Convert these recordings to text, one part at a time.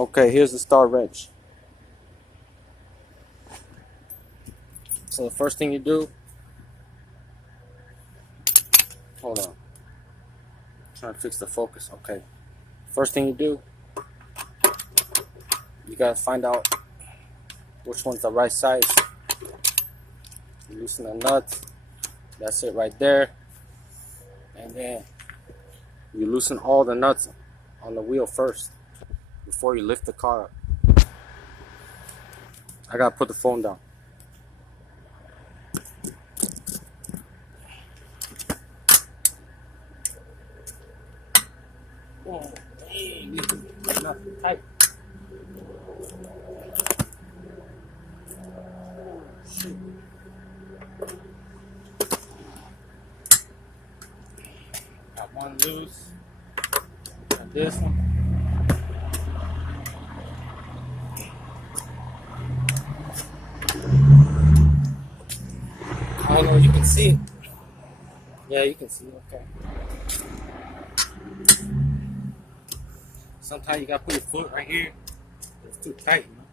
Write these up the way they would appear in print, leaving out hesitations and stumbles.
Okay, here's the start wrench. So the first thing you do, hold on, I'm trying to fix the focus. Okay, first thing you do, you gotta find out which one's the right size. You loosen the nuts. That's it right there. And then you loosen all the nuts on the wheel first before you lift the car up. I gotta put the phone down. Oh, dang, it's not tight. Shoot. Got one loose. Got this one. I don't know if you can see it. Yeah, you can see it, okay. Sometimes you gotta put your foot right here. It's too tight, you know.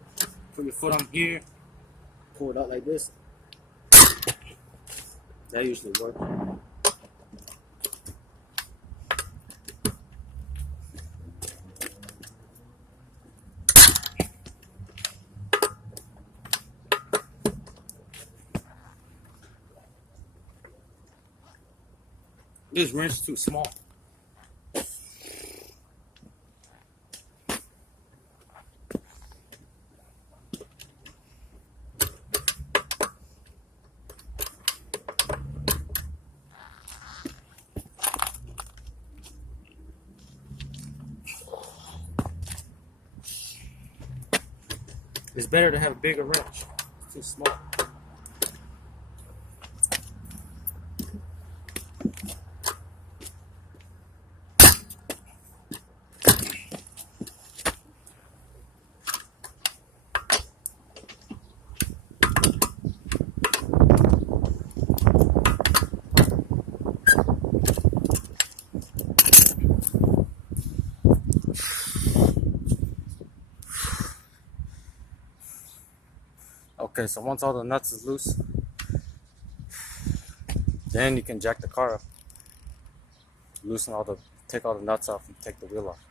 Put your foot on here, pull it out like this. That usually works. This wrench is too small. It's better to have a bigger wrench. It's too small. Okay, so once all the nuts is loose, then you can jack the car up. Take all the nuts off and take the wheel off.